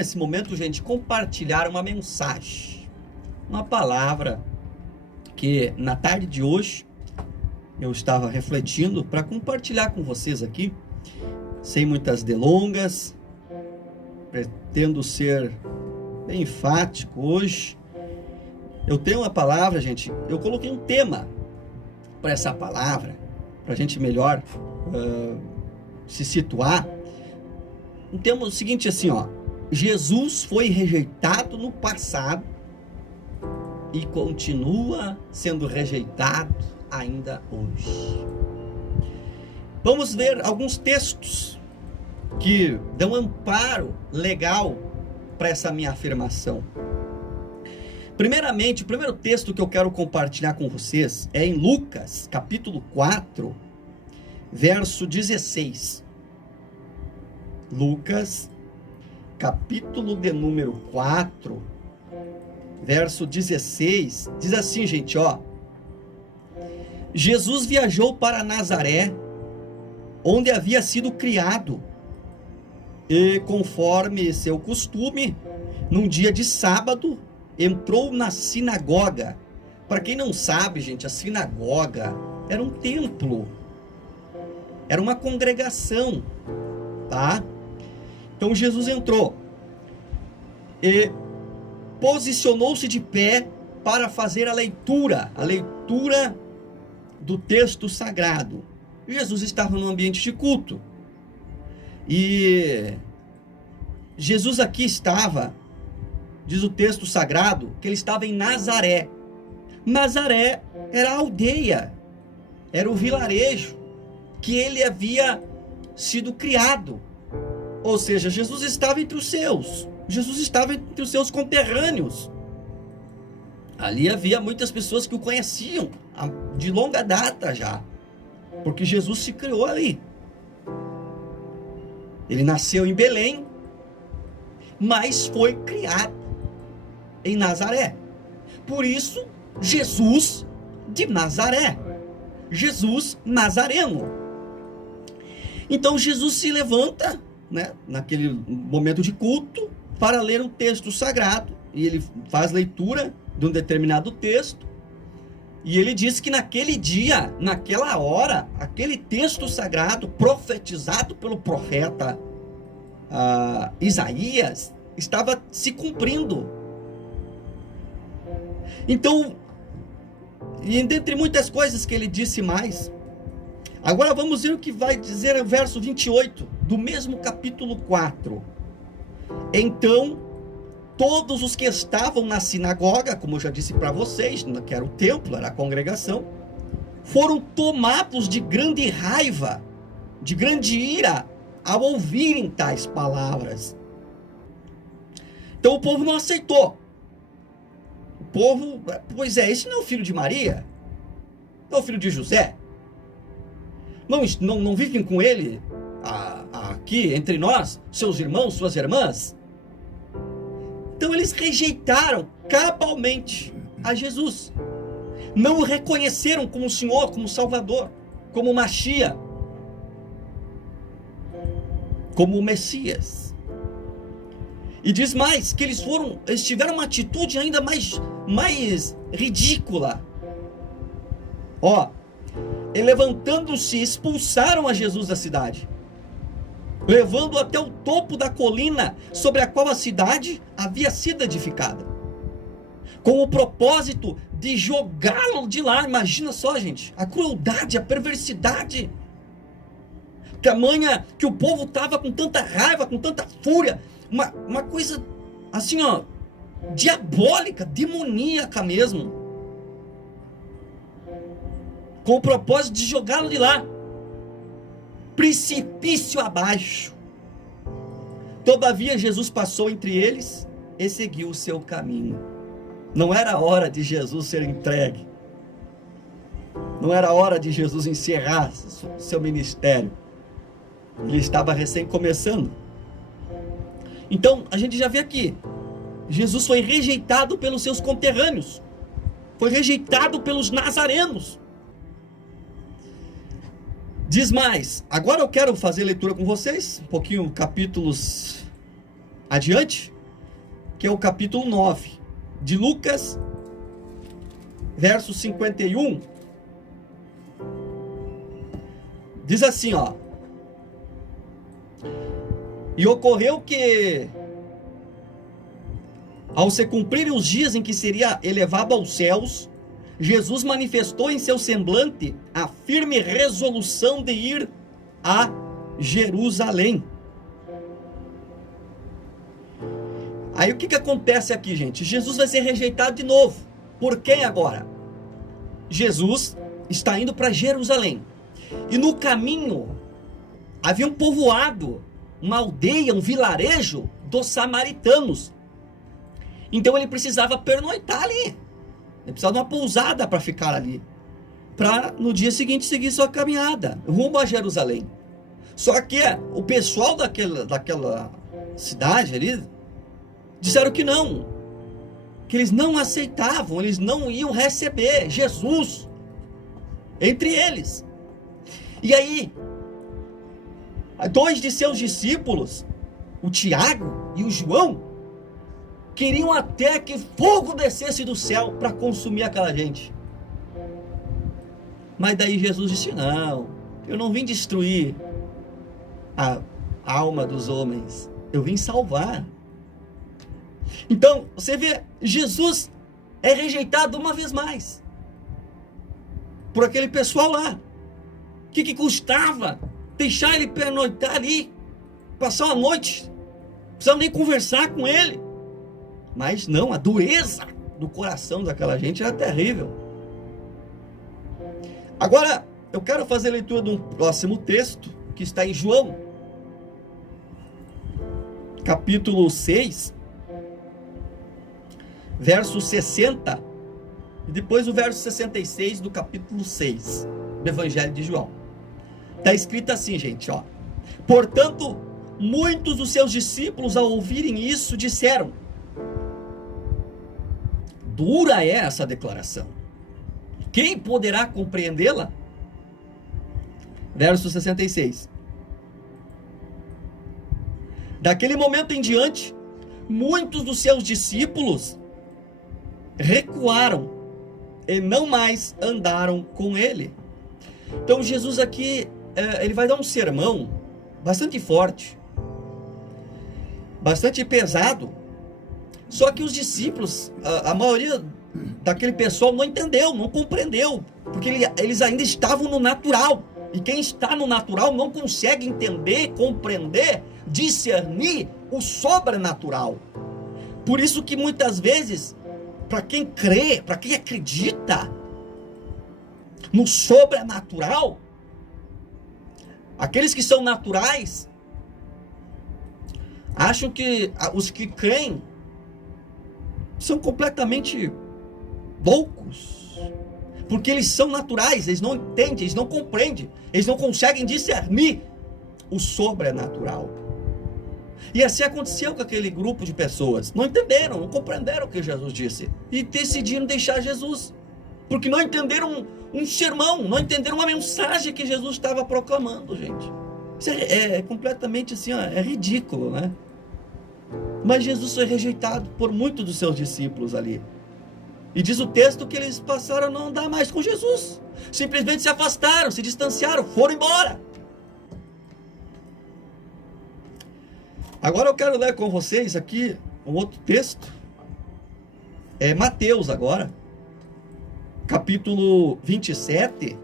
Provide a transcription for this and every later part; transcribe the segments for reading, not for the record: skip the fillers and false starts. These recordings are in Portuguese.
nesse momento, gente, compartilhar uma mensagem, uma palavra que na tarde de hoje eu estava refletindo para compartilhar com vocês aqui, sem muitas delongas. Pretendo ser bem enfático hoje. Eu tenho uma palavra, gente, eu coloquei um tema para essa palavra, para a gente melhor se situar. Um tema o seguinte assim, ó: Jesus foi rejeitado no passado e continua sendo rejeitado ainda hoje. Vamos ver alguns textos que dão amparo legal para essa minha afirmação. Primeiramente, o primeiro texto que eu quero compartilhar com vocês é em Lucas, capítulo 4, verso 16. Lucas, capítulo de número 4, verso 16, diz assim, gente, ó: Jesus viajou para Nazaré, onde havia sido criado, e conforme seu costume, num dia de sábado, entrou na sinagoga. Para quem não sabe, gente, a sinagoga era um templo, era uma congregação, tá? Então Jesus entrou e posicionou-se de pé para fazer a leitura do texto sagrado. Jesus estava no ambiente de culto. E Jesus aqui estava, diz o texto sagrado, que ele estava em Nazaré. Nazaré era a aldeia, era o vilarejo que ele havia sido criado. Ou seja, Jesus estava entre os seus. Jesus estava entre os seus conterrâneos. Ali havia muitas pessoas que o conheciam de longa data já, porque Jesus se criou ali. Ele nasceu em Belém, mas foi criado em Nazaré. Por isso, Jesus de Nazaré. Jesus Nazareno. Então Jesus se levanta, né, naquele momento de culto, para ler um texto sagrado. E ele faz leitura de um determinado texto. E ele diz que naquele dia, naquela hora, aquele texto sagrado profetizado pelo profeta Isaías estava se cumprindo. Então, e dentre muitas coisas que ele disse mais, agora vamos ver o que vai dizer o verso 28 do mesmo capítulo 4. Então todos os que estavam na sinagoga, como eu já disse para vocês, que era o templo, era a congregação, foram tomados de grande raiva, de grande ira, ao ouvirem tais palavras. Então o povo não aceitou. O povo, pois é, esse não é o filho de Maria? Não é o filho de José? Não vivem com ele aqui entre nós, seus irmãos, suas irmãs? Então eles rejeitaram cabalmente a Jesus. Não o reconheceram como Senhor, como Salvador, como Machia, como o Messias. E diz mais, que eles tiveram uma atitude ainda mais ridícula. Ó, e levantando-se, expulsaram a Jesus da cidade, levando-o até o topo da colina sobre a qual a cidade havia sido edificada, com o propósito de jogá-lo de lá. Imagina só, gente, a crueldade, a perversidade, tamanha que o povo estava com tanta raiva, com tanta fúria, uma coisa assim, ó, diabólica, demoníaca mesmo, com o propósito de jogá-lo de lá, precipício abaixo. Todavia Jesus passou entre eles e seguiu o seu caminho. Não era hora de Jesus ser entregue. Não era hora de Jesus encerrar seu ministério. Ele estava recém começando. Então, a gente já vê aqui, Jesus foi rejeitado pelos seus conterrâneos. Foi rejeitado pelos nazarenos. Diz mais, agora eu quero fazer leitura com vocês, um pouquinho, capítulos adiante, que é o capítulo 9 de Lucas, verso 51, diz assim, ó: e ocorreu que, ao se cumprirem os dias em que seria elevado aos céus, Jesus manifestou em seu semblante a firme resolução de ir a Jerusalém. Aí o que acontece aqui, gente? Jesus vai ser rejeitado de novo. Por quem agora? Jesus está indo para Jerusalém. E no caminho havia um povoado, uma aldeia, um vilarejo dos samaritanos. Então ele precisava pernoitar ali. Ele precisava de uma pousada para ficar ali, para no dia seguinte seguir sua caminhada rumo a Jerusalém. Só que o pessoal daquela cidade ali disseram que não, que eles não aceitavam, eles não iam receber Jesus entre eles. E aí, dois de seus discípulos, o Tiago e o João, queriam até que fogo descesse do céu para consumir aquela gente. Mas daí Jesus disse: não, eu não vim destruir a alma dos homens, eu vim salvar. Então, você vê, Jesus é rejeitado uma vez mais por aquele pessoal lá. O que custava deixar ele pernoitar ali, passar uma noite? Não precisava nem conversar com ele. Mas não, a dureza do coração daquela gente era terrível. Agora, eu quero fazer a leitura de um próximo texto, que está em João, capítulo 6, verso 60, e depois o verso 66 do capítulo 6, do Evangelho de João. Está escrito assim, gente, ó: portanto, muitos dos seus discípulos, ao ouvirem isso, disseram... Dura é essa declaração, quem poderá compreendê-la? Verso 66. Daquele momento em diante, muitos dos seus discípulos recuaram e não mais andaram com ele. Então Jesus aqui, ele vai dar um sermão bastante forte, bastante pesado. Só que os discípulos, a maioria daquele pessoal não entendeu, não compreendeu, porque eles ainda estavam no natural. E quem está no natural não consegue entender, compreender, discernir o sobrenatural. Por isso que muitas vezes, para quem crê, para quem acredita no sobrenatural, aqueles que são naturais acham que os que creem são completamente loucos, porque eles são naturais, eles não entendem, eles não compreendem, eles não conseguem discernir o sobrenatural. E assim aconteceu com aquele grupo de pessoas. Não entenderam, não compreenderam o que Jesus disse e decidiram deixar Jesus, porque não entenderam um sermão, não entenderam uma mensagem que Jesus estava proclamando, gente. Isso é completamente assim, ó, é ridículo, né? Mas Jesus foi rejeitado por muitos dos seus discípulos ali. E diz o texto que eles passaram a não andar mais com Jesus. Simplesmente se afastaram, se distanciaram, foram embora. Agora eu quero ler com vocês aqui um outro texto. É Mateus agora. Capítulo 27.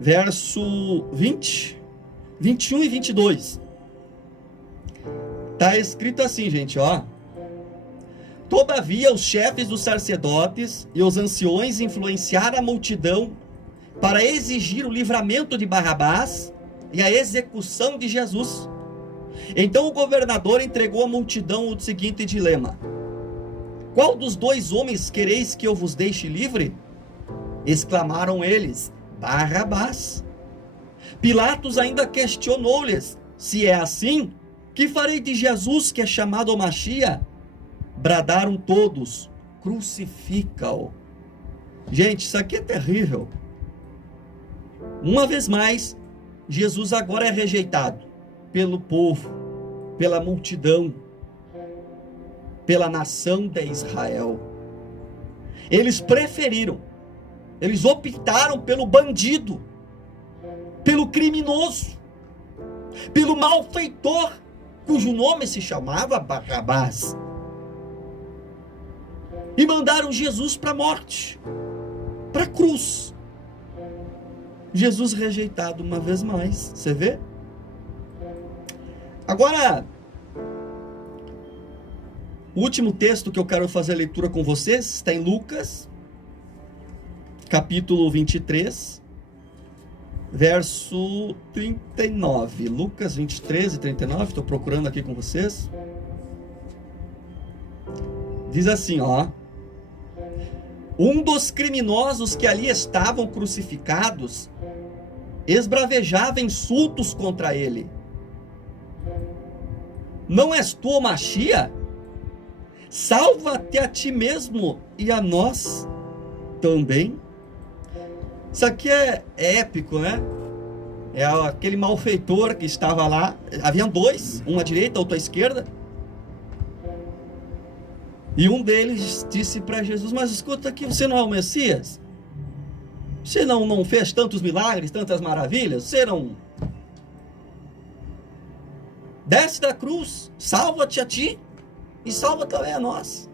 Verso 20, 21 e 22. Está escrito assim, gente, ó: todavia os chefes dos sacerdotes e os anciões influenciaram a multidão para exigir o livramento de Barrabás e a execução de Jesus. Então o governador entregou à multidão o seguinte dilema: qual dos dois homens quereis que eu vos deixe livre? Exclamaram eles: Barrabás. Pilatos ainda questionou-lhes: se é assim, que farei de Jesus, que é chamado Machia? Bradaram todos: crucifica-o. Gente, isso aqui é terrível. Uma vez mais, Jesus agora é rejeitado. pelo povo, pela multidão, pela nação de Israel. Eles preferiram, eles optaram pelo bandido, pelo criminoso, pelo malfeitor, cujo nome se chamava Barrabás, e mandaram Jesus para a morte, para a cruz. Jesus rejeitado uma vez mais, você vê? Agora, o último texto que eu quero fazer a leitura com vocês está em Lucas, capítulo 23, verso 39. Lucas 23 e 39, estou procurando aqui com vocês. Diz assim, ó: um dos criminosos que ali estavam crucificados esbravejava insultos contra ele. Não és tu o Machia? Salva-te a ti mesmo e a nós também. Isso aqui é épico, né? É aquele malfeitor que estava lá. Haviam dois, um à direita, outro à esquerda. E um deles disse para Jesus: mas escuta aqui, você não é o Messias? Você não fez tantos milagres, tantas maravilhas? Você não... Desce da cruz, salva-te a ti e salva também a nós.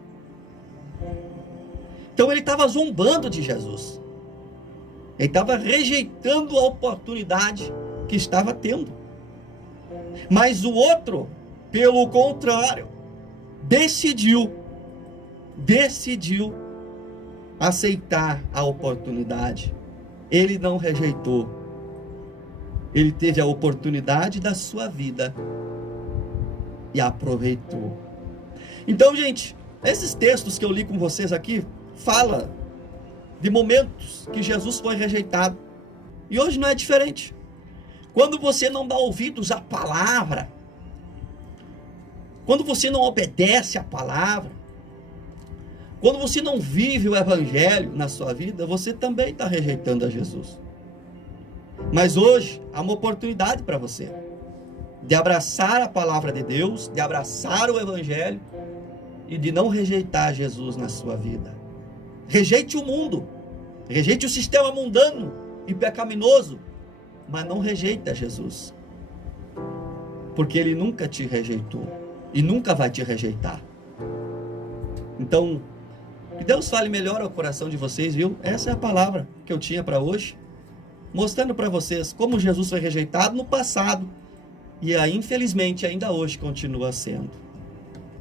Então ele estava zombando de Jesus. Ele estava rejeitando a oportunidade que estava tendo. Mas o outro, pelo contrário, decidiu aceitar a oportunidade. Ele não rejeitou. Ele teve a oportunidade da sua vida e aproveitou. Então, gente, esses textos que eu li com vocês aqui fala de momentos que Jesus foi rejeitado. E hoje não é diferente. Quando você não dá ouvidos à palavra, quando você não obedece à palavra, quando você não vive o evangelho na sua vida, você também está rejeitando a Jesus. Mas hoje há uma oportunidade para você de abraçar a palavra de Deus, de abraçar o evangelho e de não rejeitar Jesus na sua vida. Rejeite o mundo, rejeite o sistema mundano e pecaminoso, mas não rejeita Jesus, porque Ele nunca te rejeitou e nunca vai te rejeitar. Então, que Deus fale melhor ao coração de vocês, viu? Essa é a palavra que eu tinha para hoje, mostrando para vocês como Jesus foi rejeitado no passado e infelizmente ainda hoje continua sendo.